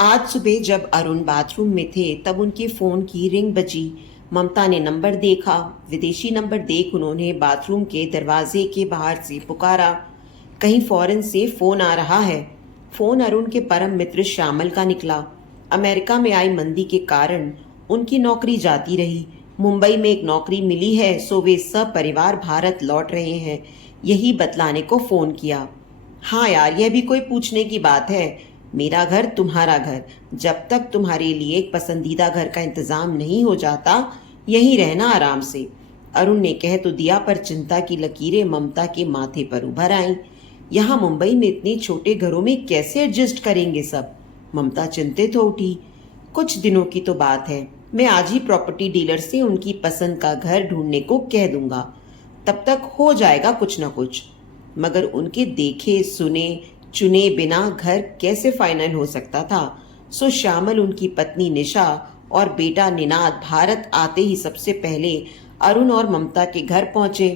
आज सुबह जब अरुण बाथरूम में थे तब उनके फोन की रिंग बजी। ममता ने नंबर देखा। विदेशी नंबर देख उन्होंने बाथरूम के दरवाजे के बाहर से पुकारा, कहीं फॉरेन से फोन आ रहा है। फोन अरुण के परम मित्र श्यामल का निकला। अमेरिका में आई मंदी के कारण उनकी नौकरी जाती रही। मुंबई में एक नौकरी मिली है, सो वे सब परिवार भारत लौट रहे हैं, यही बतलाने को फोन किया। हाँ यार, यह भी कोई पूछने की बात है। मेरा घर तुम्हारा घर, जब तक तुम्हारे लिए एक पसंदीदा घर का इंतजाम नहीं हो जाता, यहीं रहना आराम से। अरुण ने कह तो दिया, पर चिंता की लकीरें ममता के माथे पर उभर आईं। यहाँ मुंबई में इतने छोटे घरों में कैसे एडजस्ट करेंगे सब? ममता चिंतित हो उठी। कुछ दिनों की तो बात है, मैं आज ही प्रॉपर्टी डीलर से उनकी पसंद का घर ढूंढने को कह दूंगा, तब तक हो जाएगा कुछ न कुछ। मगर उनके देखे सुने चुने बिना घर कैसे फाइनल हो सकता था? सो श्यामल, उनकी पत्नी निशा और बेटा निनाद भारत आते ही सबसे पहले अरुण और ममता के घर पहुंचे।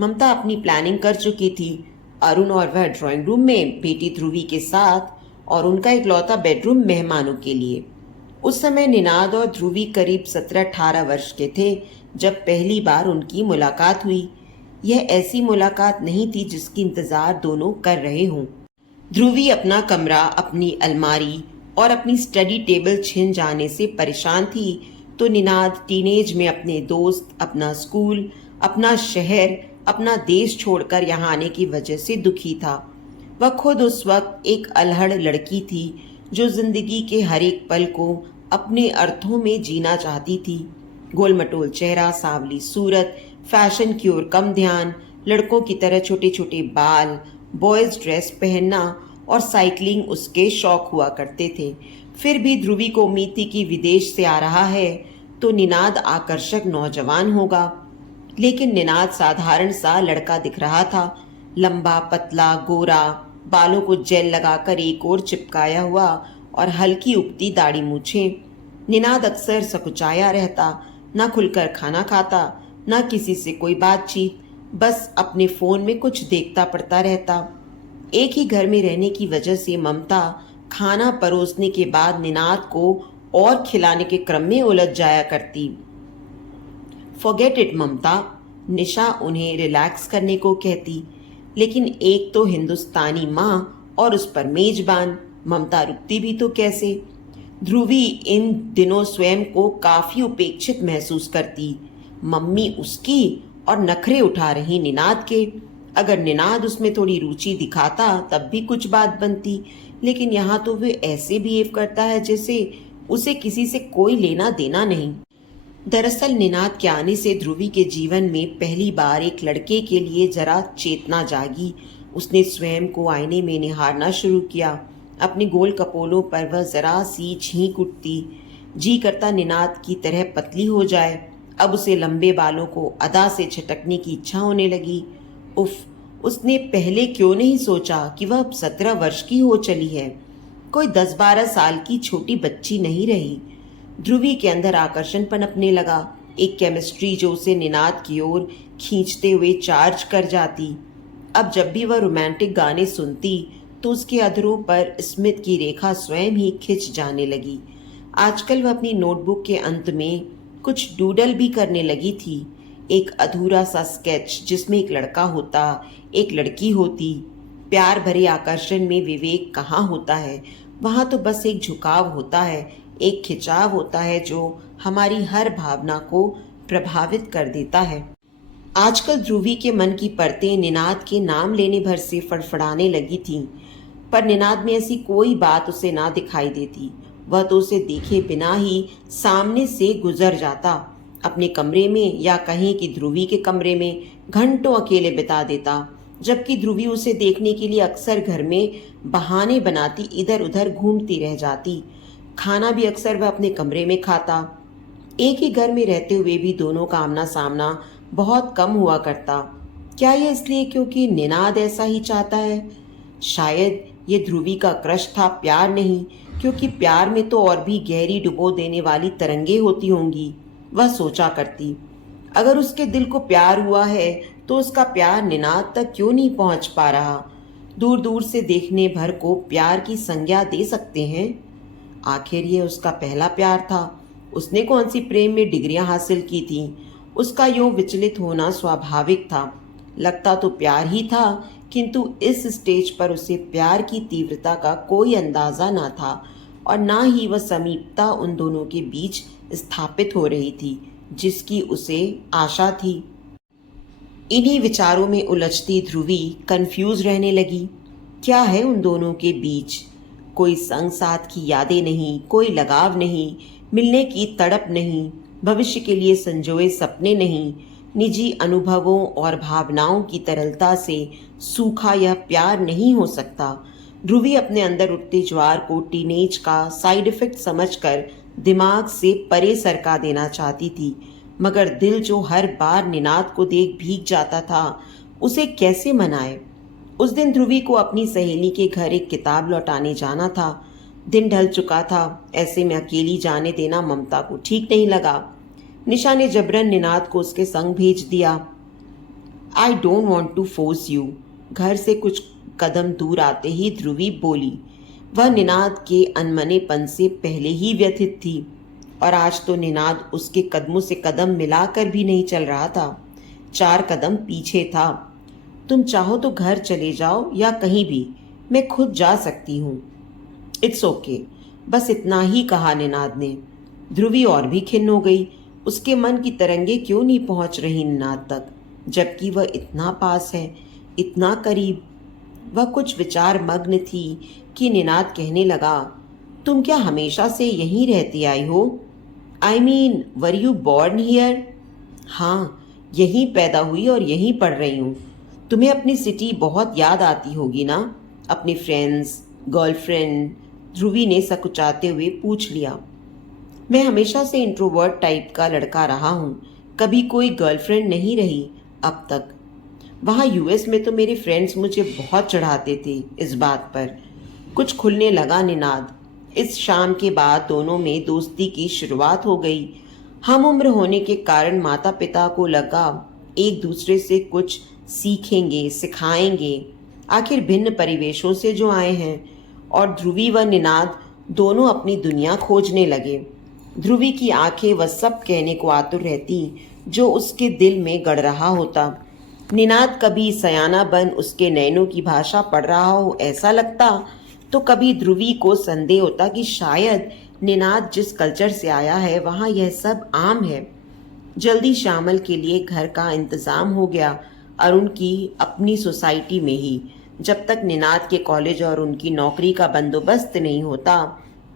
ममता अपनी प्लानिंग कर चुकी थी। अरुण और वह ड्राइंग रूम में बेटी ध्रुवी के साथ, और उनका इकलौता बेडरूम मेहमानों के लिए। उस समय निनाद और ध्रुवी करीब 17-18 वर्ष के थे जब पहली बार उनकी मुलाकात हुई। यह ऐसी मुलाकात नहीं थी जिसकी इंतजार दोनों कर रहे हों। ध्रुवी अपना कमरा, अपनी अलमारी और अपनी स्टडी टेबल छिन जाने से परेशान थी, तो निनाद टीनेज में अपने दोस्त, अपना स्कूल, अपना शहर, अपना देश छोड़कर यहाँ आने की वजह से दुखी था। वह खुद उस वक्त एक अल्हड़ लड़की थी जो जिंदगी के हर एक पल को अपने अर्थों में जीना चाहती थी। गोलमटोल चेहरा, सांवली सूरत, फैशन की ओर कम ध्यान, लड़कों की तरह छोटे छोटे बाल, बॉयज ड्रेस पहनना और साइकिलिंग उसके शौक हुआ करते थे। फिर भी ध्रुवी को उम्मीद थी कि विदेश से आ रहा है तो निनाद आकर्षक नौजवान होगा। लेकिन निनाद साधारण सा लड़का दिख रहा था। लंबा, पतला, गोरा, बालों को जेल लगाकर एक ओर चिपकाया हुआ और हल्की उगती दाढ़ी मूछें। निनाद अक्सर सकुचाया रहता, ना खुलकर खाना खाता, ना किसी से कोई बातचीत, बस अपने फोन में कुछ देखता पड़ता रहता। एक ही घर में रहने की वजह से ममता खाना परोसने के बाद निनाद को और खिलाने के क्रम में उलझ जाया करती। फॉरगेट इट ममता, निशा उन्हें रिलैक्स करने को कहती। लेकिन एक तो हिंदुस्तानी माँ और उस पर मेजबान, ममता रुकती भी तो कैसे? ध्रुवी इन दिनों स्वयं को काफी उपेक्षित महसूस करती। मम्मी उसकी और नखरे उठा रही निनाद के। अगर निनाद उसमें थोड़ी रुचि दिखाता तब भी कुछ बात बनती, लेकिन यहाँ तो वे ऐसे बिहेव करता है जैसे उसे किसी से कोई लेना देना नहीं। दरअसल निनाद के आने से ध्रुवी के जीवन में पहली बार एक लड़के के लिए जरा चेतना जागी। उसने स्वयं को आईने में निहारना शुरू किया। अपने गोल कपोलों पर वह जरा सी छींक उठती। जी करता निनाद की तरह पतली हो जाए। अब उसे लंबे बालों को अदा से झटकने की इच्छा होने लगी। उफ, उसने पहले क्यों नहीं सोचा कि वह अब 17 वर्ष की हो चली है, कोई 10-12 साल की छोटी बच्ची नहीं रही। ध्रुवी के अंदर आकर्षण पनपने लगा, एक केमिस्ट्री जो उसे निनाद की ओर खींचते हुए चार्ज कर जाती। अब जब भी वह रोमांटिक गाने सुनती तो उसके अधरों पर स्मित की रेखा स्वयं ही खिंच जाने लगी। आजकल वह अपनी नोटबुक के अंत में कुछ डूडल भी करने लगी थी, एक अधूरा सा स्केच जिसमें एक लड़का होता, एक लड़की होती। प्यार भरे आकर्षण में विवेक कहाँ होता है? वहाँ तो बस एक झुकाव होता है, एक खिंचाव होता है जो हमारी हर भावना को प्रभावित कर देता है। आजकल ध्रुवी के मन की परतें निनाद के नाम लेने भर से फड़फड़ाने लगी थीं, पर निनाद में ऐसी कोई बात उसे ना दिखाई देती। वह तो उसे देखे बिना ही सामने से गुजर जाता, अपने कमरे में या कहीं कि ध्रुवी के कमरे में घंटों अकेले बिता देता, जबकि ध्रुवी उसे देखने के लिए अक्सर घर में बहाने बनाती इधर उधर घूमती रह जाती। खाना भी अक्सर वह अपने कमरे में खाता। एक ही घर में रहते हुए भी दोनों का आमना सामना बहुत कम हुआ करता। क्या यह इसलिए क्योंकि निनाद ऐसा ही चाहता है? शायद ये ध्रुवी का क्रश था, प्यार नहीं, क्योंकि प्यार में तो और भी गहरी डुबो देने वाली तरंगे होती होंगी, वह सोचा करती। अगर उसके दिल को प्यार हुआ है तो उसका प्यार निनाद तक क्यों नहीं पहुंच पा रहा? दूर दूर से देखने भर को प्यार की संज्ञा दे सकते हैं। आखिर ये उसका पहला प्यार था। उसने कौन सी प्रेम में डिग्रियां हासिल की थीं। उसका यूं विचलित होना स्वाभाविक था। लगता तो प्यार ही था, किंतु इस स्टेज पर उसे प्यार की तीव्रता का कोई अंदाजा न था और न ही वह समीपता उन दोनों के बीच स्थापित हो रही थी जिसकी उसे आशा थी। इन्हीं विचारों में उलझती ध्रुवी कंफ्यूज रहने लगी। क्या है उन दोनों के बीच? कोई संग साथ की यादें नहीं, कोई लगाव नहीं, मिलने की तड़प नहीं, भविष्य के लिए संजोए सपने नहीं, निजी अनुभवों और भावनाओं की तरलता से सूखा यह प्यार नहीं हो सकता। ध्रुवी अपने अंदर उठते ज्वार को टीनेज का साइड इफेक्ट समझकर दिमाग से परे सरका देना चाहती थी, मगर दिल जो हर बार निनाद को देख भीग जाता था, उसे कैसे मनाए। उस दिन ध्रुवी को अपनी सहेली के घर एक किताब लौटाने जाना था। दिन ढल चुका था। ऐसे में अकेली जाने देना ममता को ठीक नहीं लगा। निशा ने जबरन निनाद को उसके संग भेज दिया। I don't want to force you. घर से कुछ कदम दूर आते ही ध्रुवी बोली। वह निनाद के अनमनेपन से पहले ही व्यथित थी और आज तो निनाद उसके कदमों से कदम मिलाकर भी नहीं चल रहा था, 4 कदम पीछे था। तुम चाहो तो घर चले जाओ या कहीं भी, मैं खुद जा सकती हूँ। इट्स ओके, बस इतना ही कहा निनाद ने। ध्रुवी और भी खिन्न हो गई। उसके मन की तरंगे क्यों नहीं पहुंच रही निनाद तक, जबकि वह इतना पास है, इतना करीब। वह कुछ विचार मग्न थी कि निनाद कहने लगा, तुम क्या हमेशा से यहीं रहती आई हो? I mean, were you born here? हाँ, यहीं पैदा हुई और यहीं पढ़ रही हूँ। तुम्हें अपनी सिटी बहुत याद आती होगी ना, अपनी फ्रेंड्स, गर्लफ्रेंड? ध्रुवी ने सकुचाते हुए पूछ लिया। मैं हमेशा से इंट्रोवर्ट टाइप का लड़का रहा हूँ, कभी कोई गर्लफ्रेंड नहीं रही अब तक। वहाँ यूएस में तो मेरे फ्रेंड्स मुझे बहुत चढ़ाते थे इस बात पर। कुछ खुलने लगा निनाद। इस शाम के बाद दोनों में दोस्ती की शुरुआत हो गई। हम उम्र होने के कारण माता पिता को लगा एक दूसरे से कुछ सीखेंगे, सिखाएंगे, आखिर भिन्न परिवेशों से जो आए हैं। और ध्रुवी व निनाद दोनों अपनी दुनिया खोजने लगे। ध्रुवी की आंखें वह सब कहने को आतुर रहती जो उसके दिल में गड़ रहा होता। निनाद कभी सयाना बन उसके नैनों की भाषा पढ़ रहा हो ऐसा लगता, तो कभी ध्रुवी को संदेह होता कि शायद निनाद जिस कल्चर से आया है वहाँ यह सब आम है। जल्दी श्यामल के लिए घर का इंतजाम हो गया, अरुण की अपनी सोसाइटी में ही। जब तक निनाद के कॉलेज और उनकी नौकरी का बंदोबस्त नहीं होता,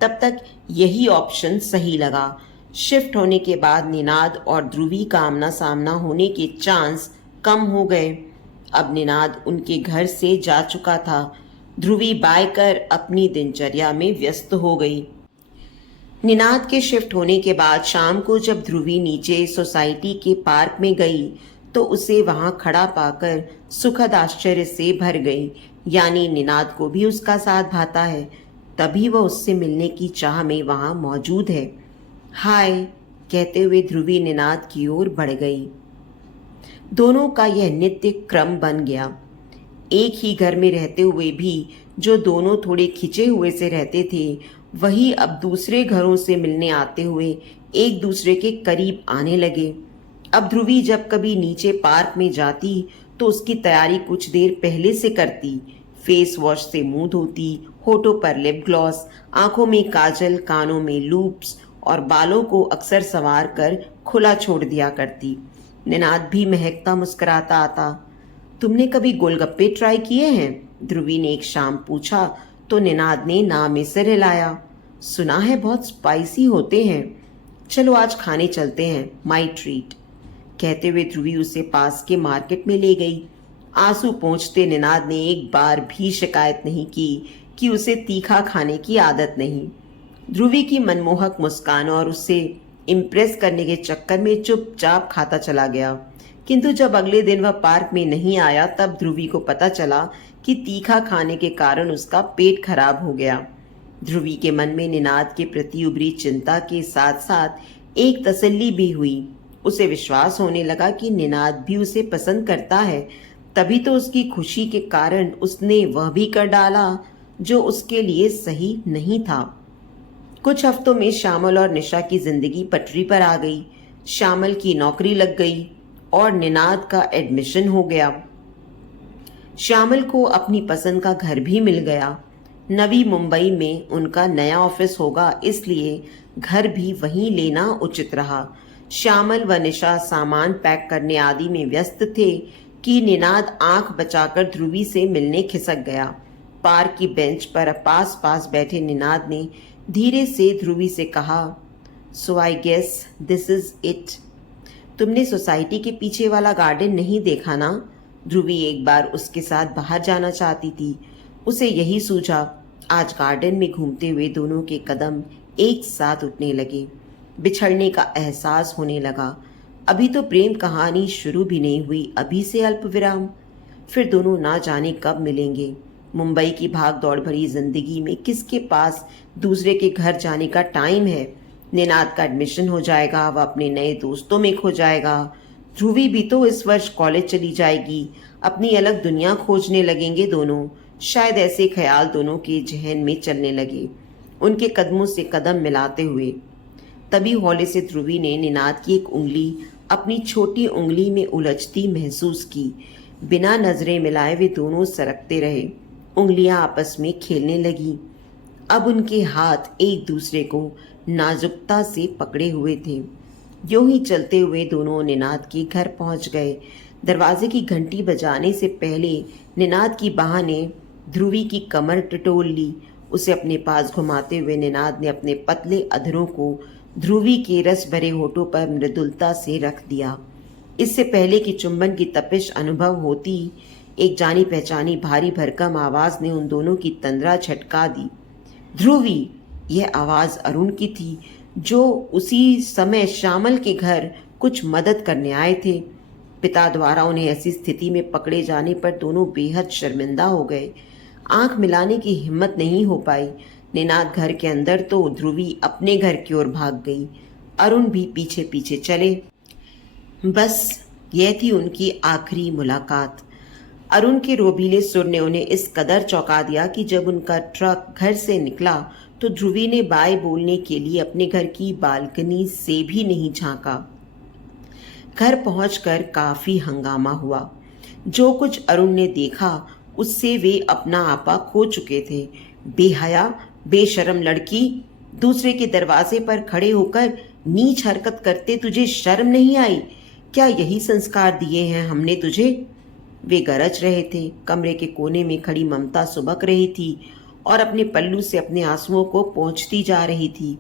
तब तक यही ऑप्शन सही लगा। शिफ्ट होने के बाद निनाद और ध्रुवी का आमना सामना होने के चांस कम हो गए। अब निनाद उनके घर से जा चुका था। ध्रुवी बाय कर अपनी दिनचर्या में व्यस्त हो गई। निनाद के शिफ्ट होने के बाद शाम को जब ध्रुवी नीचे सोसाइटी के पार्क में गई तो उसे वहां खड़ा पाकर सुखद आश्चर्य से भर गई। यानी निनाद को भी उसका साथ भाता है, तभी वह उससे मिलने की चाह में वहां मौजूद है। हाय कहते हुए ध्रुवी निनाद की ओर बढ़ गई। दोनों का यह नित्य क्रम बन गया। एक ही घर में रहते हुए भी जो दोनों थोड़े खिंचे हुए से रहते थे, वही अब दूसरे घरों से मिलने आते हुए एक दूसरे के करीब आने लगे। अब ध्रुवी जब कभी नीचे पार्क में जाती तो उसकी तैयारी कुछ देर पहले से करती। फेस वॉश से मुंह धोती, होठों पर लिप ग्लॉस, आंखों में काजल, कानों में लूप्स और बालों को अक्सर संवार कर खुला छोड़ दिया करती। निनाद भी महकता मुस्कुराता आता। तुमने कभी गोलगप्पे ट्राई किए हैं? ध्रुवी ने एक शाम पूछा तो निनाद ने ना में सिर हिलाया। सुना है बहुत स्पाइसी होते हैं। चलो आज खाने चलते हैं, माई ट्रीट। कहते हुए ध्रुवी उसे पास के मार्केट में ले गई। आंसू पोंछते निनाद ने एक बार भी शिकायत नहीं की कि उसे तीखा खाने की आदत नहीं। ध्रुवी की मनमोहक मुस्कान और उसे इम्प्रेस करने के चक्कर में चुपचाप खाता चला गया। किंतु जब अगले दिन वह पार्क में नहीं आया तब ध्रुवी को पता चला कि तीखा खाने के कारण उसका पेट खराब हो गया। ध्रुवी के मन में निनाद के प्रति उभरी चिंता के साथ साथ एक तसल्ली भी हुई। उसे विश्वास होने लगा कि निनाद भी उसे पसंद करता है, तभी तो उसकी खुशी के कारण उसने वह भी कर डाला जो उसके लिए सही नहीं था। कुछ हफ्तों में श्यामल और निशा की जिंदगी पटरी पर आ गई। श्यामल की नौकरी लग गई और निनाद का एडमिशन हो गया। श्यामल को अपनी पसंद का घर भी मिल गया। नवी मुंबई में उनका नया ऑफिस होगा, इसलिए घर भी वहीं लेना उचित रहा। श्यामल व निशा सामान पैक करने आदि में व्यस्त थे कि निनाद आंख बचाकर ध्रुवी से मिलने खिसक गया। पार्क की बेंच पर पास पास बैठे निनाद ने धीरे से ध्रुवी से कहा, so I guess this is it. तुमने सोसाइटी के पीछे वाला गार्डन नहीं देखा ना? ध्रुवी एक बार उसके साथ बाहर जाना चाहती थी। उसे यही सूझा। आज गार्डन में घूमते हुए दोनों के कदम एक साथ उठने लगे। बिछड़ने का एहसास होने लगा। अभी तो प्रेम कहानी शुरू भी नहीं हुई, अभी से अल्प विराम। फिर दोनों ना जाने कब मिलेंगे। मुंबई की भाग दौड़ भरी जिंदगी में किसके पास दूसरे के घर जाने का टाइम है। निनाद का एडमिशन हो जाएगा, वह अपने नए दोस्तों में खो जाएगा। ध्रुवी भी तो इस वर्ष कॉलेज चली जाएगी, अपनी अलग दुनिया खोजने लगेंगे दोनों। शायद ऐसे ख्याल दोनों के जहन में चलने लगे, उनके कदमों से कदम मिलाते हुए। तभी हौले से ध्रुवी ने निनाद की एक उंगली अपनी छोटी उंगली में उलझती महसूस की। बिना नजरें मिलाए वे दोनों सरकते रहे। उंगलियां आपस में खेलने लगी। अब उनके हाथ एक दूसरे को नाजुकता से पकड़े हुए थे। यूं ही चलते हुए दोनों निनाद के घर पहुंच गए। दरवाजे की घंटी बजाने से पहले निनाद की बाह ने ध्रुवी की कमर टटोल ली। उसे अपने पास घुमाते हुए निनाद ने अपने पतले अधरों को ध्रुवी के रस भरे होठों पर मृदुलता से रख दिया। इससे पहले कि चुंबन की तपिश अनुभव होती, एक जानी पहचानी भारी भरकम आवाज ने उन दोनों की तंद्रा झटका दी। ध्रुवी! यह आवाज अरुण की थी, जो उसी समय श्यामल के घर कुछ मदद करने आए थे। पिता द्वारा उन्हें ऐसी स्थिति में पकड़े जाने पर दोनों बेहद शर्मिंदा हो गए। आंख मिलाने की हिम्मत नहीं हो पाई। निनाद घर के अंदर तो ध्रुवी अपने घर की ओर भाग गई। अरुण भी पीछे पीछे चले। बस यह थी उनकी आखिरी मुलाकात। अरुण के रोबीले सुर ने उन्हें इस कदर चौंका दिया कि जब उनका ट्रक घर से निकला तो ध्रुवी ने बाय बोलने के लिए अपने घर की बालकनी से भी नहीं झांका। घर पहुंचकर काफी हंगामा हुआ। जो कुछ अरुण ने देखा उससे वे अपना आपा खो चुके थे। बेहया, बेशर्म लड़की, दूसरे के दरवाजे पर खड़े होकर नीच हरकत करते तुझे शर्म नहीं आई? क्या यही संस्कार दिए हैं हमने तुझे? वे गरज रहे थे। कमरे के कोने में खड़ी ममता सुबक रही थी और अपने पल्लू से अपने आंसुओं को पोंछती जा रही थी।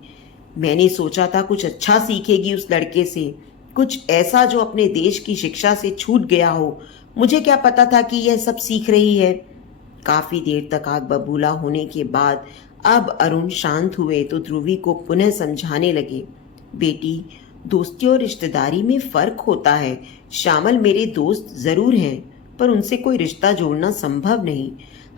मैंने सोचा था कुछ अच्छा सीखेगी उस लड़के से, कुछ ऐसा जो अपने देश की शिक्षा से छूट गया हो। मुझे क्या पता था कि यह सब सीख रही है। काफी देर तक आग बबूला होने के बाद अब अरुण शांत हुए तो ध्रुवी को पुनः समझाने लगे। बेटी, दोस्ती और रिश्तेदारी में फर्क होता है। श्यामल मेरे दोस्त जरूर हैं, पर उनसे कोई रिश्ता जोड़ना संभव नहीं।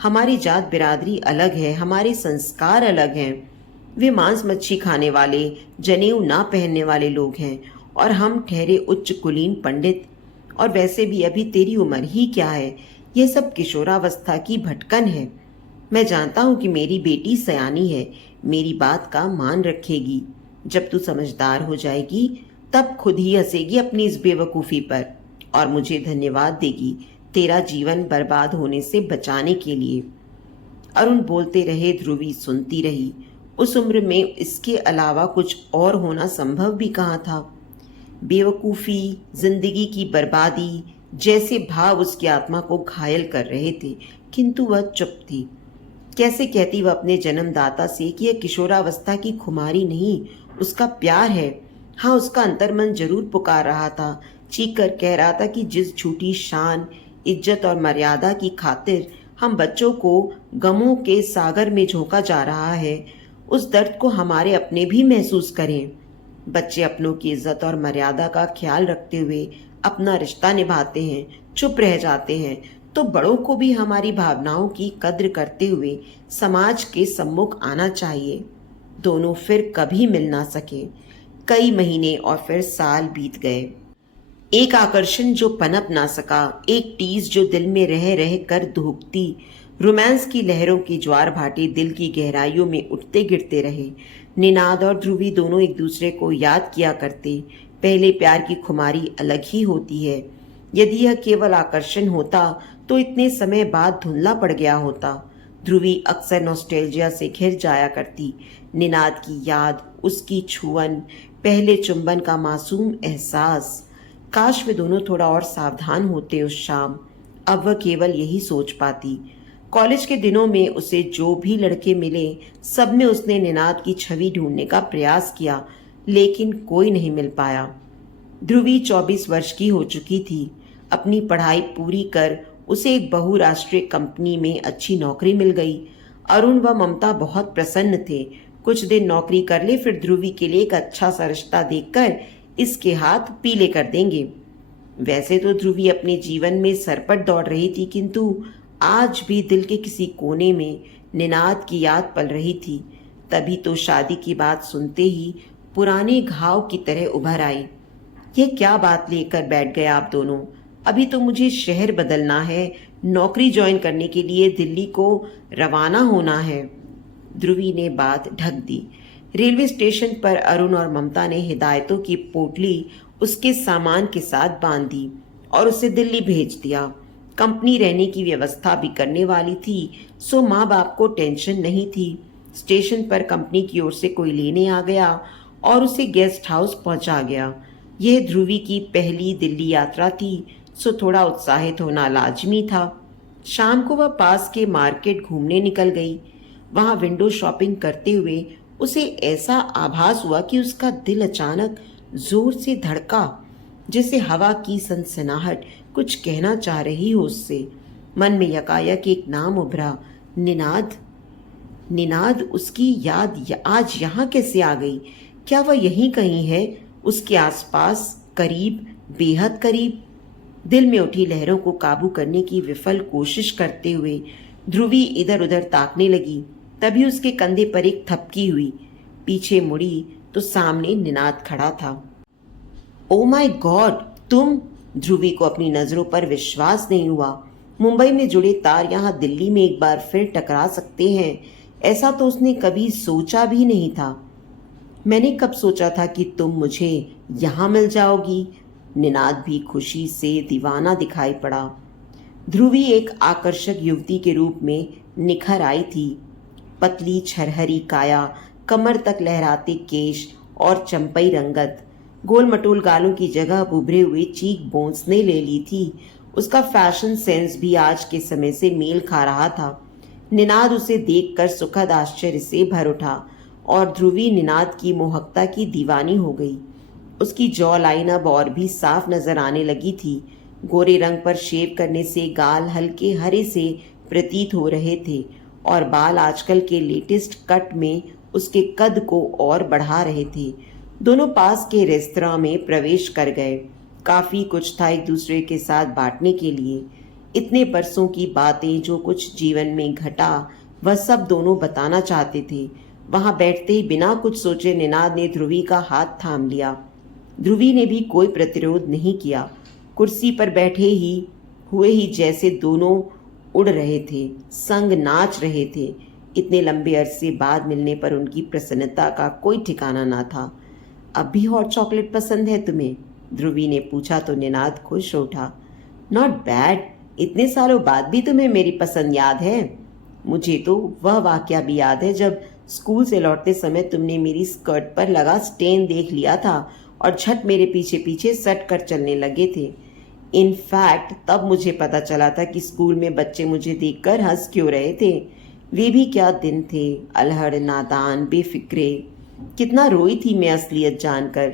हमारी जात बिरादरी अलग है, हमारे संस्कार अलग हैं। वे मांस मच्छी खाने वाले, जनेऊ ना पहनने वाले लोग हैं और हम ठहरे उच्च कुलीन पंडित। और वैसे भी अभी तेरी उम्र ही क्या है? यह सब किशोरावस्था की भटकन है। मैं जानता हूं कि मेरी बेटी सयानी है, मेरी बात का मान रखेगी। जब तू समझदार हो जाएगी तब खुद ही हंसेगी अपनी इस बेवकूफ़ी पर और मुझे धन्यवाद देगी तेरा जीवन बर्बाद होने से बचाने के लिए। अरुण बोलते रहे, ध्रुवी सुनती रही। उस उम्र में इसके अलावा कुछ और होना संभव भी कहाँ था। बेवकूफ़ी, जिंदगी की बर्बादी जैसे भाव उसकी आत्मा को घायल कर रहे थे, किंतु वह चुप थी। कैसे कहती वह अपने जन्मदाता से कि यह किशोरावस्था की खुमारी नहीं, उसका प्यार है। हाँ, उसका अंतर्मन जरूर पुकार रहा था, चीख कर कह रहा था कि जिस झूठी शान, इज्जत और मर्यादा की खातिर हम बच्चों को गमों के सागर में झोंका जा रहा है, उस दर्द को हमारे अपने भी महसूस करें। बच्चे अपनों की इज्जत और मर्यादा का ख्याल रखते हुए अपना रिश्ता निभाते हैं, चुप रह जाते हैं, तो बड़ों को भी हमारी भावनाओं की कद्र करते हुए समाज के सम्मुख आना चाहिए। दोनों फिर कभी मिल ना सके। कई महीने और फिर साल बीत गए। एक आकर्षण जो पनप ना सका, एक टीस जो दिल में रह रह कर धुकती। रोमांस की लहरों की ज्वार भाटे दिल की गहराइयों में उठते गिरते रहे। निनाद और ध्रुवी दोनों एक दूसरे को याद किया करते। पहले प्यार की खुमारी अलग ही होती है। यदि यह केवल आकर्षण होता तो इतने समय बाद धुंधला पड़ गया होता। ध्रुवी अक्सर नॉस्टैल्जिया से घिर जाया करती। निनाद की याद, उसकी छुअन, पहले चुंबन का मासूम एहसास। काश वे दोनों थोड़ा और सावधान होते उस शाम। अब वह केवल यही सोच पाती। कॉलेज के दिनों में उसे जो भी लड़के मिले, सब में उसने निनाद की छवि ढूंढने का प्रयास किया, लेकिन कोई नहीं मिल पाया। ध्रुवी 24 वर्ष की हो चुकी थी। अपनी पढ़ाई पूरी कर उसे एक बहुराष्ट्रीय कंपनी में अच्छी नौकरी मिल गई। अरुण व ममता बहुत प्रसन्न थे। कुछ दिन नौकरी कर ले, फिर ध्रुवी के लिए एक अच्छा सा रिश्ता देखकर इसके हाथ पीले कर देंगे। वैसे तो ध्रुवी अपने जीवन में सरपट दौड़ रही थी, किंतु आज भी दिल के किसी कोने में निनाद की याद पल रही थी। तभी तो शादी की बात सुनते ही पुराने घाव की तरह उभर आई। ये क्या बात लेकर बैठ गए आप दोनों? अभी तो मुझे शहर बदलना है, नौकरी ज्वाइन करने के लिए दिल्ली को रवाना होना है। ध्रुवी ने बात ढक दी। रेलवे स्टेशन पर अरुण और ममता ने हिदायतों की पोटली उसके सामान के साथ बांध दी और उसे दिल्ली भेज दिया। कंपनी रहने की व्यवस्था भी करने वाली थी, सो माँ बाप को टेंशन नहीं थी। स्टेशन पर कंपनी की ओर से कोई लेने आ गया और उसे गेस्ट हाउस पहुंचा गया। यह ध्रुवी की पहली दिल्ली यात्रा थी, सो थोड़ा उत्साहित होना लाजमी था। शाम को वह पास के मार्केट घूमने निकल गई। वहां विंडो शॉपिंग करते हुए उसे ऐसा आभास हुआ कि उसका दिल अचानक जोर से धड़का, जैसे हवा की सनसनाहट कुछ कहना चाह रही हो उससे। मन में यकायक एक नाम उभरा, निनाद। निनाद, उसकी याद आज यहाँ कैसे आ गई? क्या वह यहीं कहीं है, उसके आसपास, करीब, बेहद करीब? दिल में उठी लहरों को काबू करने की विफल कोशिश करते हुए ध्रुवी इधर उधर ताकने लगी। तभी उसके कंधे पर एक थपकी हुई। पीछे मुड़ी तो सामने निनाद खड़ा था। ओ माय गॉड, तुम! ध्रुवी को अपनी नजरों पर विश्वास नहीं हुआ। मुंबई में जुड़े तार यहाँ दिल्ली में एक बार फिर टकरा सकते हैं, ऐसा तो उसने कभी सोचा भी नहीं था। मैंने कब सोचा था कि तुम मुझे यहाँ मिल जाओगी? निनाद भी खुशी से दीवाना दिखाई पड़ा। ध्रुवी एक आकर्षक युवती के रूप में निखर आई थी। पतली छरहरी काया, कमर तक लहराते केश और चंपई रंगत, गोल मटोल गालों की जगह उभरे हुए चीक बोन्स ने ले ली थी। उसका फैशन सेंस भी आज के समय से मेल खा रहा था। निनाद उसे देखकर सुखद आश्चर्य से भर उठा और ध्रुवी निनाद की मोहकता की दीवानी हो गई। उसकी जॉ लाइन अब और भी साफ नजर आने लगी थी। गोरे रंग पर शेव करने से गाल हल्के हरे से प्रतीत हो रहे थे और बाल आजकल के लेटेस्ट कट में उसके कद को और बढ़ा रहे थे। दोनों पास के रेस्तरां में प्रवेश कर गए। काफी कुछ था एक दूसरे के साथ बांटने के लिए। इतने बरसों की बातें, जो कुछ जीवन में घटा, वह सब दोनों बताना चाहते थे। वहां बैठते ही बिना कुछ सोचे निनाद ने ध्रुवी का हाथ थाम लिया। ध्रुवी ने भी कोई प्रतिरोध नहीं किया। कुर्सी पर बैठे ही हुए ही जैसे दोनों उड़ रहे थे, संग नाच रहे थे। इतने लंबे अरसे बाद मिलने पर उनकी प्रसन्नता का कोई ठिकाना ना था। अब भी हॉट चॉकलेट पसंद है तुम्हें? ध्रुवी ने पूछा तो निनाद खुश उठा। नॉट बैड, इतने सालों बाद भी तुम्हें मेरी पसंद याद है। मुझे तो वह वाकया भी याद है जब स्कूल से लौटते समय तुमने मेरी स्कर्ट पर लगा स्टेन देख लिया था और झट मेरे पीछे पीछे सट कर चलने लगे थे। इनफैक्ट तब मुझे पता चला था कि स्कूल में बच्चे मुझे देखकर हंस क्यों रहे थे। वे भी क्या दिन थे, अलहड़, नादान, बेफिक्रे। कितना रोई थी मैं असलियत जानकर।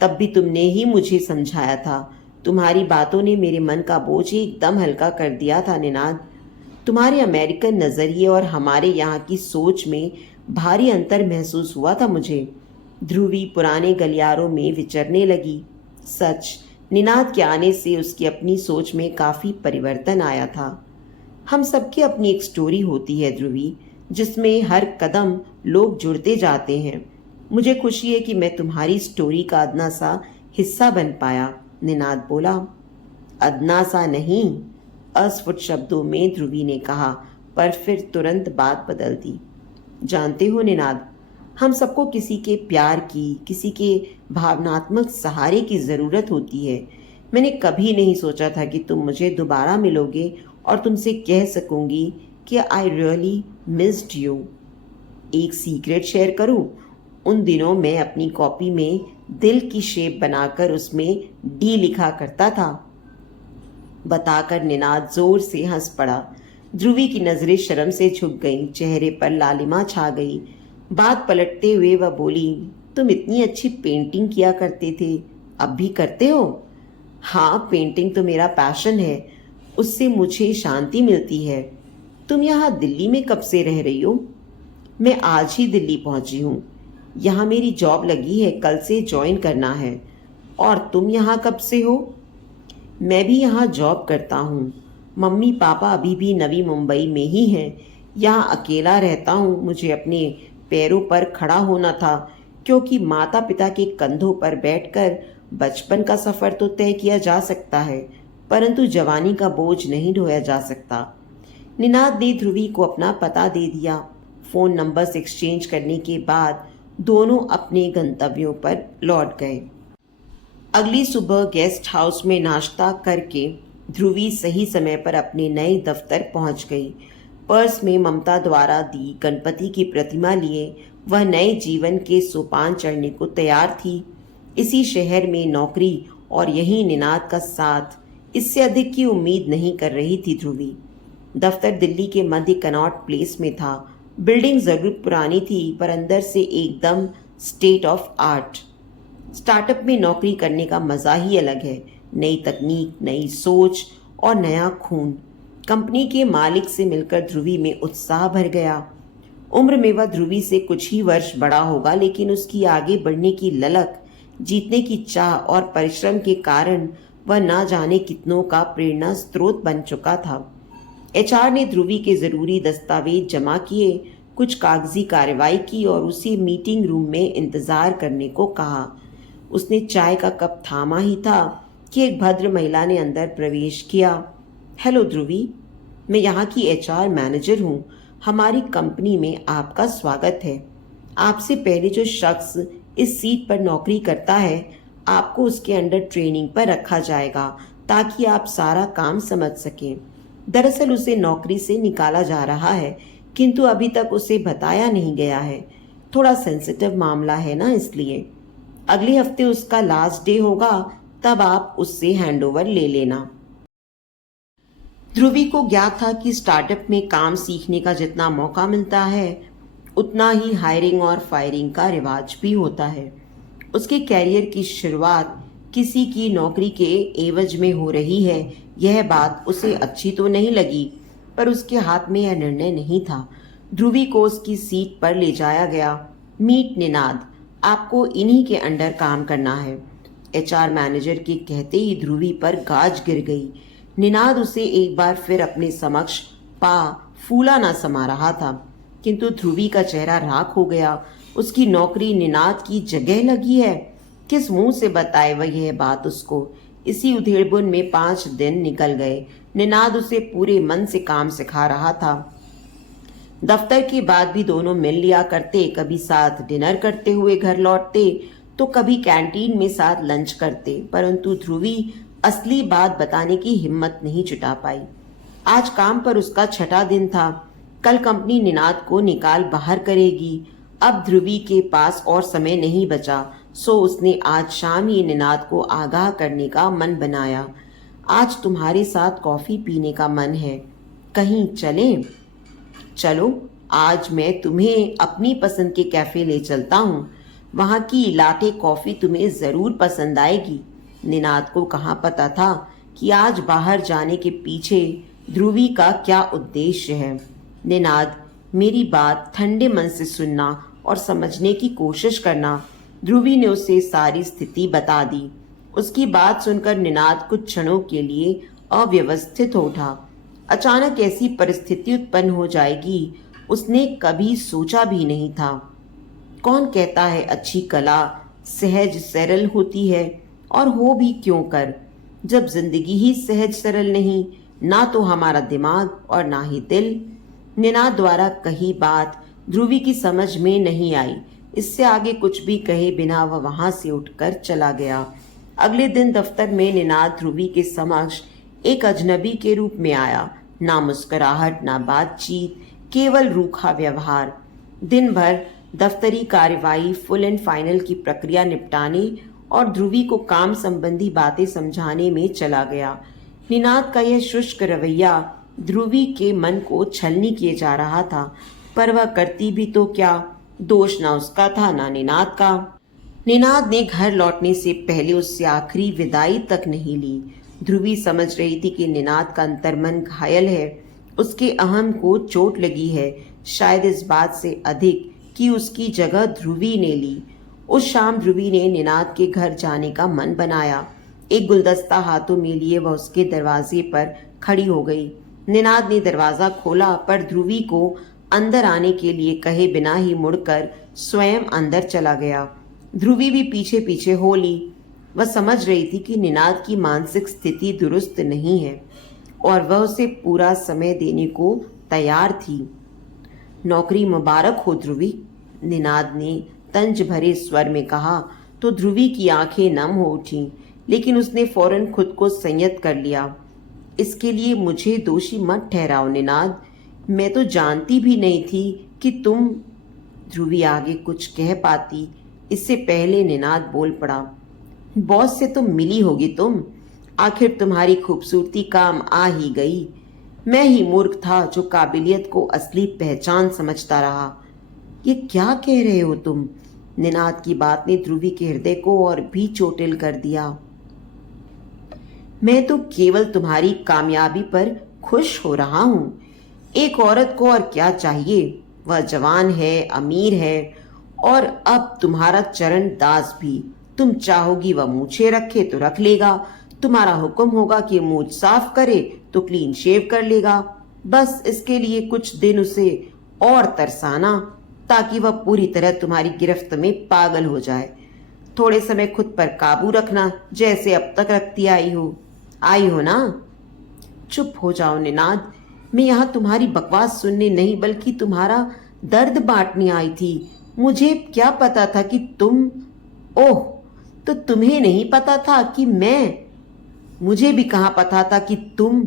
तब भी तुमने ही मुझे समझाया था। तुम्हारी बातों ने मेरे मन का बोझ एकदम हल्का कर दिया था निनाद। तुम्हारे अमेरिकन नज़रिए और हमारे यहाँ की सोच में भारी अंतर महसूस हुआ था मुझे। ध्रुवी पुराने गलियारों में विचरने लगी। सच, निनाद के आने से उसकी अपनी सोच में काफ़ी परिवर्तन आया था। हम सबकी अपनी एक स्टोरी होती है ध्रुवी, जिसमें हर कदम लोग जुड़ते जाते हैं। मुझे खुशी है कि मैं तुम्हारी स्टोरी का अदना सा हिस्सा बन पाया, निनाद बोला। अदना सा नहीं, अस्फुट शब्दों में ध्रुवी ने कहा, पर फिर तुरंत बात बदल दी। जानते हो निनाद, हम सबको किसी के प्यार की, किसी के भावनात्मक सहारे की ज़रूरत होती है। मैंने कभी नहीं सोचा था कि तुम मुझे दोबारा मिलोगे और तुमसे कह सकूंगी कि आई रियली मिस्ड यू। एक सीक्रेट शेयर करूं? उन दिनों मैं अपनी कॉपी में दिल की शेप बनाकर उसमें डी लिखा करता था। बताकर निनाद जोर से हंस पड़ा। ध्रुवी की नजरें शर्म से झुक गईं, चेहरे पर लालिमा छा गई। बात पलटते हुए वह बोली, तुम इतनी अच्छी पेंटिंग किया करते थे, अब भी करते हो? हाँ, पेंटिंग तो मेरा पैशन है, उससे मुझे शांति मिलती है। तुम यहाँ दिल्ली में कब से रह रही हो? मैं आज ही दिल्ली पहुंची हूँ। यहाँ मेरी जॉब लगी है, कल से ज्वाइन करना है। और तुम यहाँ कब से हो? मैं भी यहाँ जॉब करता हूँ। मम्मी पापा अभी भी नवी मुंबई में ही हैं। यहाँ अकेला रहता हूँ। मुझे अपने पैरों पर खड़ा होना था, क्योंकि माता पिता के कंधों पर बैठकर बचपन का सफ़र तो तय किया जा सकता है, परंतु जवानी का बोझ नहीं ढोया जा सकता। निनाद ने ध्रुवी को अपना पता दे दिया। फ़ोन नंबर्स एक्सचेंज करने के बाद दोनों अपने गंतव्यों पर लौट गए। अगली सुबह गेस्ट हाउस में नाश्ता करके ध्रुवी सही समय पर अपने नए दफ्तर पहुंच गई। पर्स में ममता द्वारा दी गणपति की प्रतिमा लिए वह नए जीवन के सोपान चढ़ने को तैयार थी। इसी शहर में नौकरी और यही निनाद का साथ, इससे अधिक की उम्मीद नहीं कर रही थी ध्रुवी। दफ्तर दिल्ली के मध्य कनॉट प्लेस में था। बिल्डिंग जरूर पुरानी थी, पर अंदर से एकदम स्टेट ऑफ आर्ट। स्टार्टअप में नौकरी करने का मज़ा ही अलग है। नई तकनीक, नई सोच और नया खून। कंपनी के मालिक से मिलकर ध्रुवी में उत्साह भर गया। उम्र में वह ध्रुवी से कुछ ही वर्ष बड़ा होगा, लेकिन उसकी आगे बढ़ने की ललक, जीतने की चाह और परिश्रम के कारण वह ना जाने कितनों का प्रेरणा स्रोत बन चुका था। एचआर ने ध्रुवी के जरूरी दस्तावेज जमा किए, कुछ कागजी कार्रवाई की और उसे मीटिंग रूम में इंतजार करने को कहा। उसने चाय का कप थामा ही था कि एक भद्र महिला ने अंदर प्रवेश किया। हेलो ध्रुवी, मैं यहाँ की एचआर मैनेजर हूँ। हमारी कंपनी में आपका स्वागत है। आपसे पहले जो शख्स इस सीट पर नौकरी करता है, आपको उसके अंडर ट्रेनिंग पर रखा जाएगा ताकि आप सारा काम समझ सकें। दरअसल उसे नौकरी से निकाला जा रहा है, किंतु अभी तक उसे बताया नहीं गया है। थोड़ा सेंसिटिव मामला है ना, इसलिए अगले हफ्ते उसका लास्ट डे होगा, तब आप उससे हैंडओवर ले लेना। ध्रुवी को ज्ञात था कि स्टार्टअप में काम सीखने का जितना मौका मिलता है, उतना ही हायरिंग और फायरिंग का रिवाज भी होता है। उसके कैरियर की शुरुआत किसी की नौकरी के एवज में हो रही है, यह बात उसे अच्छी तो नहीं लगी, पर उसके हाथ में यह निर्णय नहीं था। ध्रुवी को उसकी सीट पर ले जाया गया। मीट निनाद, आपको इन्हीं के अंडर काम करना है। एचआर मैनेजर के कहते ही ध्रुवी पर गाज गिर गई। निनाद उसे एक बार फिर अपने समक्ष पा फूला ना समा रहा था, किंतु ध्रुवी का चेहरा राख हो गया। उसकी नौकरी निनाद की जगह लगी है, किस मुंह से बताए वह यह बात उसको। इसी उधेड़बुन में 5 दिन निकल गए। निनाद उसे पूरे मन से काम सिखा रहा था। दफ्तर के बाद भी दोनों मिल लिया करते, कभी साथ डिनर करते हुए घर लौटते, तो कभी कैंटीन में साथ लंच करते, परंतु ध्रुवी असली बात बताने की हिम्मत नहीं जुटा पाई। आज काम पर उसका 6ठा दिन था। कल कंपनी निनाद को निकाल बाहर करेगी। अब ध्रुवी के पास और समय नहीं बचा, सो उसने आज शाम ही निनाद को आगाह करने का मन बनाया। आज तुम्हारे साथ कॉफी पीने का मन है, कहीं चलें? चलो, आज मैं तुम्हें अपनी पसंद के कैफे ले चलता हूँ। वहाँ की लाटे कॉफी तुम्हें जरूर पसंद आएगी। निनाद को कहाँ पता था कि आज बाहर जाने के पीछे ध्रुवी का क्या उद्देश्य है। निनाद, मेरी बात ठंडे मन से सुनना और समझने की कोशिश करना। ध्रुवी ने उसे सारी स्थिति बता दी। उसकी बात सुनकर निनाद कुछ क्षणों के लिए अव्यवस्थित हो उठा। अचानक ऐसी परिस्थिति उत्पन्न हो जाएगी, उसने कभी सोचा भी नहीं था। कौन कहता है अच्छी कला सहज सरल होती है, और हो भी क्यों कर, जब जिंदगी ही सहज सरल नहीं, ना तो हमारा दिमाग और ना ही दिल। निनाद द्वारा कही बात ध्रुवी की समझ में नहीं आई, इससे आगे कुछ भी कहे बिना वह वहां से उठकर चला गया। अगले दिन दफ्तर में निनाद ध्रुवी के समक्ष एक अजनबी के रूप में आया। ना मुस्कुराहट, ना बातचीत, केवल रूखा व्यवहार। दिन भर दफ्तरी कार्यवाही, फुल एंड फाइनल की प्रक्रिया निपटाने और ध्रुवी को काम संबंधी बातें समझाने में चला गया। निनाद का यह शुष्क रवैया ध्रुवी के मन को छलनी किए जा रहा था, पर वह करती भी तो क्या। दोष ना उसका था ना निनाद का। निनाद ने घर लौटने से पहले उससे आखिरी विदाई तक नहीं ली। ध्रुवी समझ रही थी कि निनाद का अंतर्मन घायल है, उसके अहम को चोट लगी है, शायद इस बात से अधिक कि उसकी जगह ध्रुवी ने ली। उस शाम ध्रुवी ने निनाद के घर जाने का मन बनाया। एक गुलदस्ता हाथों में लिए वह उसके दरवाजे पर खड़ी हो गई। निनाद ने दरवाजा खोला, पर ध्रुवी को अंदर आने के लिए कहे बिना ही मुड़कर स्वयं अंदर चला गया। ध्रुवी भी पीछे पीछे हो ली। वह समझ रही थी कि निनाद की मानसिक स्थिति दुरुस्त नहीं है और वह उसे पूरा समय देने को तैयार थी। नौकरी मुबारक हो ध्रुवी, निनाद ने तंज भरे स्वर में कहा तो ध्रुवी की आंखें नम हो उठीं, लेकिन उसने फौरन खुद को संयत कर लिया। इसके लिए मुझे दोषी मत ठहराओ निनाद, मैं तो जानती भी नहीं थी कि तुम। ध्रुवी आगे कुछ कह पाती, इससे पहले निनाद बोल पड़ा। बॉस से तो मिली होगी तुम, आखिर तुम्हारी खूबसूरती काम आ ही गई। मैं ही मूर्ख था जो काबिलियत को असली पहचान समझता रहा। ये क्या कह रहे हो तुम? निनाद की बात ने ध्रुवी के हृदय को और भी चोटिल कर दिया। मैं तो केवल तुम्हारी कामयाबी पर खुश हो रहा हूं। एक औरत को और क्या चाहिए? वह जवान है, अमीर है और अब तुम्हारा चरण दास भी। तुम चाहोगी वह मूछें रखे तो रख लेगा, तुम्हारा हुक्म होगा कि मूछ साफ करे तो क्लीन शेव कर लेगा। बस इसके लिए कुछ दिन उसे और तरसाना, ताकि वह पूरी तरह तुम्हारी गिरफ्त में पागल हो जाए। थोड़े समय खुद पर काबू रखना, जैसे अब तक रखती आई हो ना। चुप हो जाओ निनाद, मैं यहाँ तुम्हारी बकवास सुनने नहीं बल्कि तुम्हारा दर्द बांटने आई थी। मुझे क्या पता था कि तुम। ओह, तो तुम्हें नहीं पता था कि मैं। मुझे भी कहाँ पता था कि तुम।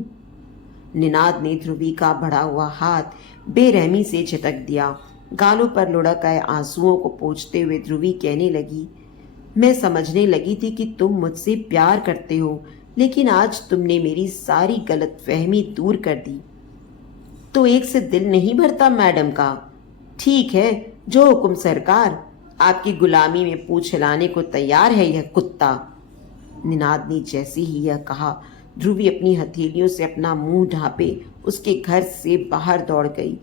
निनाद ने ध्रुवी का बढ़ा हुआ हाथ बेरहमी से झटक दिया। गालों पर लुढ़क आए आंसुओं को पोंछते हुए ध्रुवी कहने लगी, मैं समझने लगी थी कि तुम मुझसे प्यार करते हो, लेकिन आज तुमने मेरी सारी गलतफहमी दूर कर दी। तो एक से दिल नहीं भरता मैडम का? ठीक है, जो हुक्म सरकार। आपकी गुलामी में पूंछ हिलाने को तैयार है यह कुत्ता। निनाद ने जैसे ही यह कहा, ध्रुवी अपनी हथेलियों से अपना मुंह ढांपे उसके घर से बाहर दौड़ गई।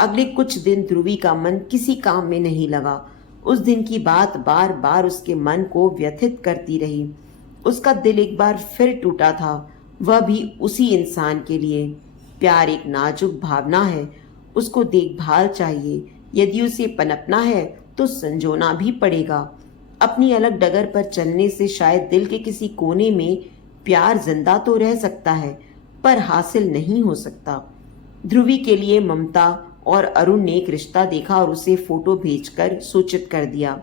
अगले कुछ दिन ध्रुवी का मन किसी काम में नहीं लगा। उस दिन की बात बार बार उसके मन को व्यथित करती रही। उसका दिल एक बार फिर टूटा था, वह भी उसी इंसान के लिए। प्यार एक नाजुक भावना है, उसको देखभाल चाहिए। यदि उसे पनपना है तो संजोना भी पड़ेगा। अपनी अलग डगर पर चलने से शायद दिल के किसी कोने में प्यार जिंदा तो रह सकता है, पर हासिल नहीं हो सकता। ध्रुवी के लिए ममता और अरुण ने एक रिश्ता देखा और उसे फोटो भेजकर सूचित कर दिया।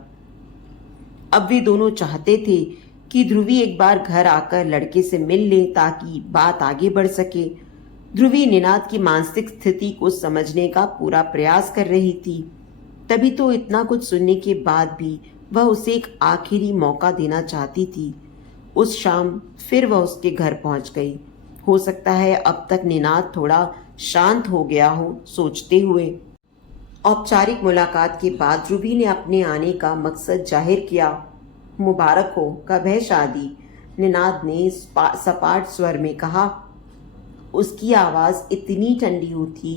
अब वे दोनों चाहते थे कि ध्रुवी एक बार घर आकर लड़के से मिल ले ताकि बात आगे बढ़ सके। ध्रुवी निनाद की मानसिक स्थिति को समझने का पूरा प्रयास कर रही थी। तभी तो इतना कुछ सुनने के बाद भी वह उसे एक आखिरी मौका देना चाहती थी। उस शाम फिर वह उसके घर पहुंच गई। हो सकता है अब तक निनाद थोड़ा शांत हो गया हो, सोचते हुए। औपचारिक मुलाकात के बाद ध्रुवी ने अपने आने का मकसद जाहिर किया। मुबारक हो, कब है शादी? निनाद ने सपाट स्वर में कहा। उसकी आवाज इतनी ठंडी थी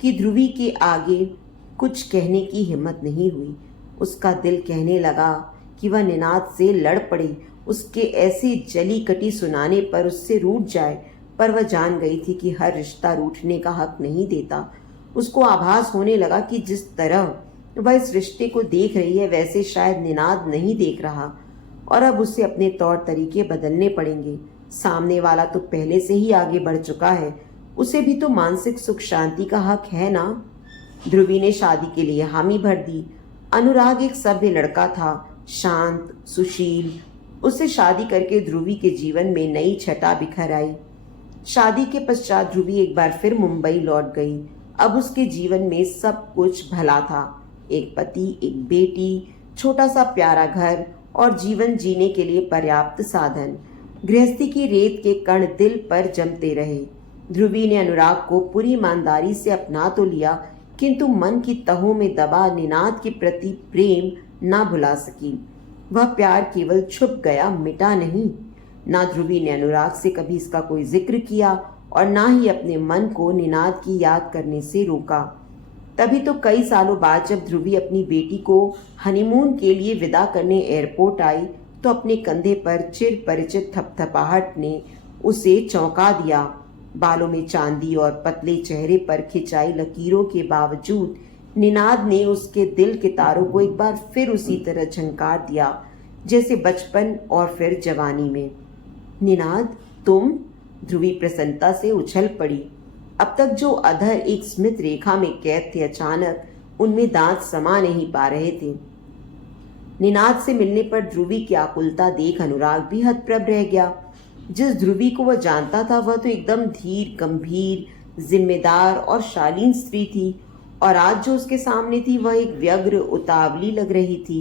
कि ध्रुवी के आगे कुछ कहने की हिम्मत नहीं हुई। उसका दिल कहने लगा कि वह निनाद से लड़ पड़े, उसके ऐसे जली कटी सुनाने पर उससे रूठ जाए, पर वह जान गई थी कि हर रिश्ता रूठने का हक नहीं देता। उसको आभास होने लगा कि जिस तरह वह इस रिश्ते को देख रही है वैसे शायद निनाद नहीं देख रहा, और अब उसे अपने तौर तरीके बदलने पड़ेंगे। सामने वाला तो पहले से ही आगे बढ़ चुका है, उसे भी तो मानसिक सुख शांति का हक है ना। ध्रुवी ने शादी के लिए हामी भर दी। अनुराग एक सभ्य लड़का था, शांत, सुशील। उससे शादी करके ध्रुवी के जीवन में नई छटा बिखर आई। शादी के पश्चात ध्रुवी एक बार फिर मुंबई लौट गई। अब उसके जीवन में सब कुछ भला था। एक पति, एक बेटी, छोटा सा प्यारा घर और जीवन जीने के लिए पर्याप्त साधन। गृहस्थी की रेत के कण दिल पर जमते रहे। ध्रुवी ने अनुराग को पूरी ईमानदारी से अपना तो लिया, किंतु मन की तहों में दबा निनाद के प्रति प्रेम ना भुला सकी। वह प्यार केवल छुप गया, मिटा नहीं। ना ध्रुवी ने अनुराग से कभी इसका कोई जिक्र किया और ना ही अपने मन को निनाद की याद करने से रोका। तभी तो कई सालों बाद जब ध्रुवी अपनी बेटी को हनीमून के लिए विदा करने एयरपोर्ट आई, तो अपने कंधे पर चिर परिचित थपथपाहट ने उसे चौंका दिया। बालों में चांदी और पतले चेहरे पर खिंचाई लकीरों के बावजूद निनाद ने उसके दिल के तारों को एक बार फिर उसी तरह झंकार दिया जैसे बचपन और फिर जवानी में। निनाद, तुम? ध्रुवी प्रसन्नता से उछल पड़ी। अब तक जो अधर एक स्मित रेखा में कैद थे, अचानक उनमें दांत समा नहीं पा रहे थे। निनाद से मिलने पर ध्रुवी की आकुलता देख अनुराग भी हतप्रभ रह गया। जिस ध्रुवी को वह जानता था वह तो एकदम धीर, गंभीर, जिम्मेदार और शालीन स्त्री थी, और आज जो उसके सामने थी वह एक व्यग्र, उतावली लग रही थी।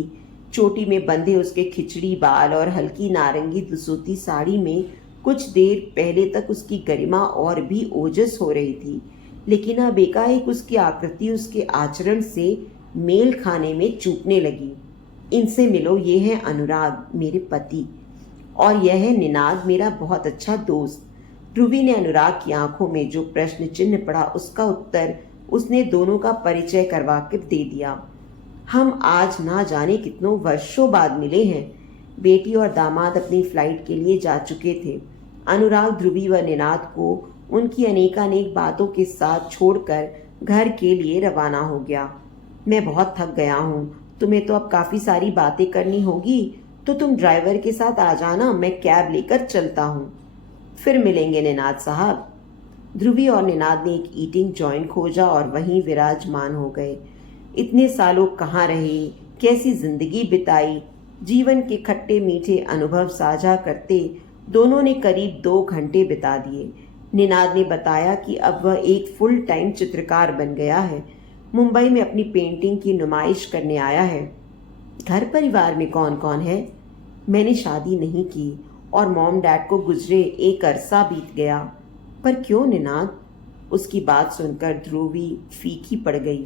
चोटी में बंधे उसके खिचड़ी बाल और हल्की नारंगी दुसूती साड़ी में कुछ देर पहले तक उसकी गरिमा और भी ओजस हो रही थी, लेकिन अब एकाएक उसकी आकृति उसके आचरण से मेल खाने में चूकने लगी। इनसे मिलो, ये है अनुराग, मेरे पति, और यह है निनाद, मेरा बहुत अच्छा दोस्त। ध्रुवी ने अनुराग की आंखों में जो प्रश्न चिन्ह पड़ा उसका उत्तर उसने दोनों का परिचय करवा कर दे दिया। हम आज ना जाने कितनों वर्षों बाद मिले हैं। बेटी और दामाद अपनी फ्लाइट के लिए जा चुके थे। अनुराग ध्रुवी व निनाद को उनकी अनेकानेक बातों के साथ छोड़कर घर के लिए रवाना हो गया। मैं बहुत थक गया हूँ, तुम्हें तो अब काफी सारी बातें करनी होगी, तो तुम ड्राइवर के साथ आ जाना, मैं कैब लेकर चलता हूँ। फिर मिलेंगे निनाद साहब। ध्रुवी और निनाद ने एक ईटिंग जॉइंट खोजा और वहीं विराजमान हो गए। इतने सालों कहाँ रहे, कैसी जिंदगी बिताई, जीवन के खट्टे मीठे अनुभव साझा करते दोनों ने करीब 2 घंटे बिता दिए। निनाद ने बताया कि अब वह एक फुल टाइम चित्रकार बन गया है, मुंबई में अपनी पेंटिंग की नुमाइश करने आया है। घर परिवार में कौन कौन है? मैंने शादी नहीं की और मॉम डैड को गुजरे एक अरसा बीत गया। पर क्यों निनाद? उसकी बात सुनकर ध्रुवी फीकी पड़ गई।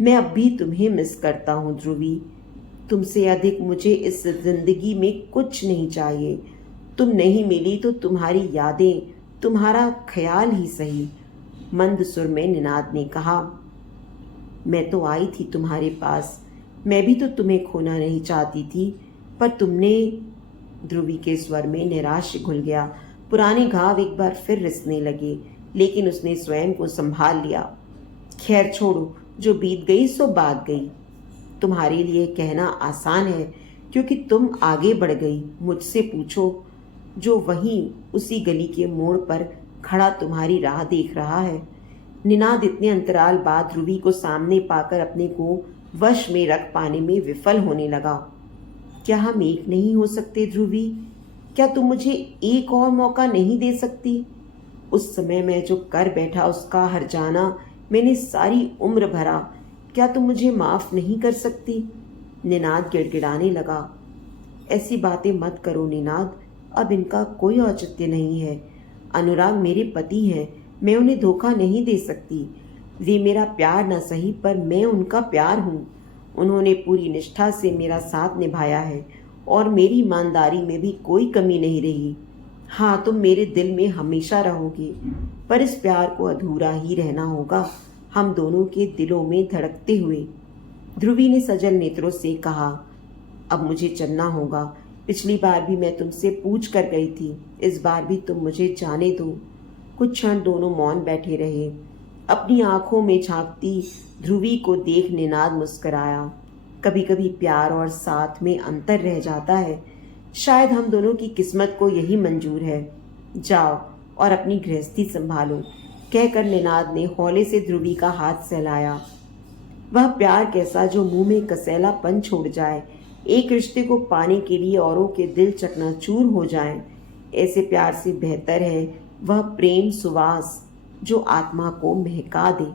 मैं अब भी तुम्हें मिस करता हूँ ध्रुवी। तुमसे अधिक मुझे इस जिंदगी में कुछ नहीं चाहिए। तुम नहीं मिली तो तुम्हारी यादें, तुम्हारा ख्याल ही सही। मंद सुर में निनाद ने कहा, मैं तो आई थी तुम्हारे पास, मैं भी तो तुम्हें खोना नहीं चाहती थी, पर तुमने। ध्रुवी के स्वर में निराश घुल गया। पुराने घाव एक बार फिर रिसने लगे, लेकिन उसने स्वयं को संभाल लिया। खैर छोड़ो, जो बीत गई सो बात गई। तुम्हारे लिए कहना आसान है क्योंकि तुम आगे बढ़ गई। मुझसे पूछो, जो वहीं उसी गली के मोड़ पर खड़ा तुम्हारी राह देख रहा है। निनाद इतने अंतराल बाद ध्रुवी को सामने पाकर अपने को वश में रख पाने में विफल होने लगा। क्या हम एक नहीं हो सकते ध्रुवी? क्या तुम मुझे एक और मौका नहीं दे सकती? उस समय मैं जो कर बैठा उसका हर्जाना मैंने सारी उम्र भरा। क्या तुम मुझे माफ नहीं कर सकती? निनाद गिड़गिड़ाने लगा। ऐसी बातें मत करो निनाद, अब इनका कोई औचित्य नहीं है। अनुराग मेरे पति हैं, मैं उन्हें धोखा नहीं दे सकती। वे मेरा प्यार न सही, पर मैं उनका प्यार हूँ। उन्होंने पूरी निष्ठा से मेरा साथ निभाया है और मेरी ईमानदारी में भी कोई कमी नहीं रही। हाँ, तुम मेरे दिल में हमेशा रहोगे, पर इस प्यार को अधूरा ही रहना होगा, हम दोनों के दिलों में धड़कते हुए। ध्रुवी ने सजल नेत्रों से कहा, अब मुझे चलना होगा। पिछली बार भी मैं तुमसे पूछ कर गई थी, इस बार भी तुम मुझे जाने दो। कुछ क्षण दोनों मौन बैठे रहे। अपनी आंखों में झांकती ध्रुवी को देख निनाद मुस्कराया। कभी कभी प्यार और साथ में अंतर रह जाता है। शायद हम दोनों की किस्मत को यही मंजूर है। जाओ और अपनी गृहस्थी संभालो, कहकर निनाद ने हौले से ध्रुवी का हाथ सहलाया। वह प्यार कैसा जो मुंह में कसैलापन छोड़ जाए, एक रिश्ते को पाने के लिए औरों के दिल चकनाचूर हो जाएं। ऐसे प्यार से बेहतर है वह प्रेम सुवास जो आत्मा को महका दे।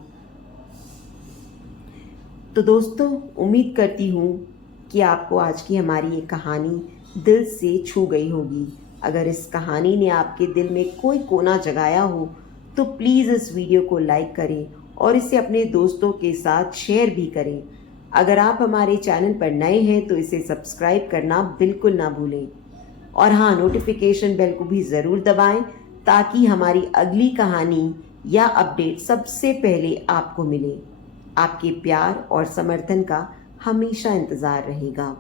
तो दोस्तों, उम्मीद करती हूँ कि आपको आज की हमारी ये कहानी दिल से छू गई होगी। अगर इस कहानी ने आपके दिल में कोई कोना जगाया हो तो प्लीज़ इस वीडियो को लाइक करें और इसे अपने दोस्तों के साथ शेयर भी करें। अगर आप हमारे चैनल पर नए हैं तो इसे सब्सक्राइब करना बिल्कुल ना भूलें। और हाँ, नोटिफिकेशन बेल को भी ज़रूर दबाएं ताकि हमारी अगली कहानी या अपडेट सबसे पहले आपको मिले। आपके प्यार और समर्थन का हमेशा इंतज़ार रहेगा।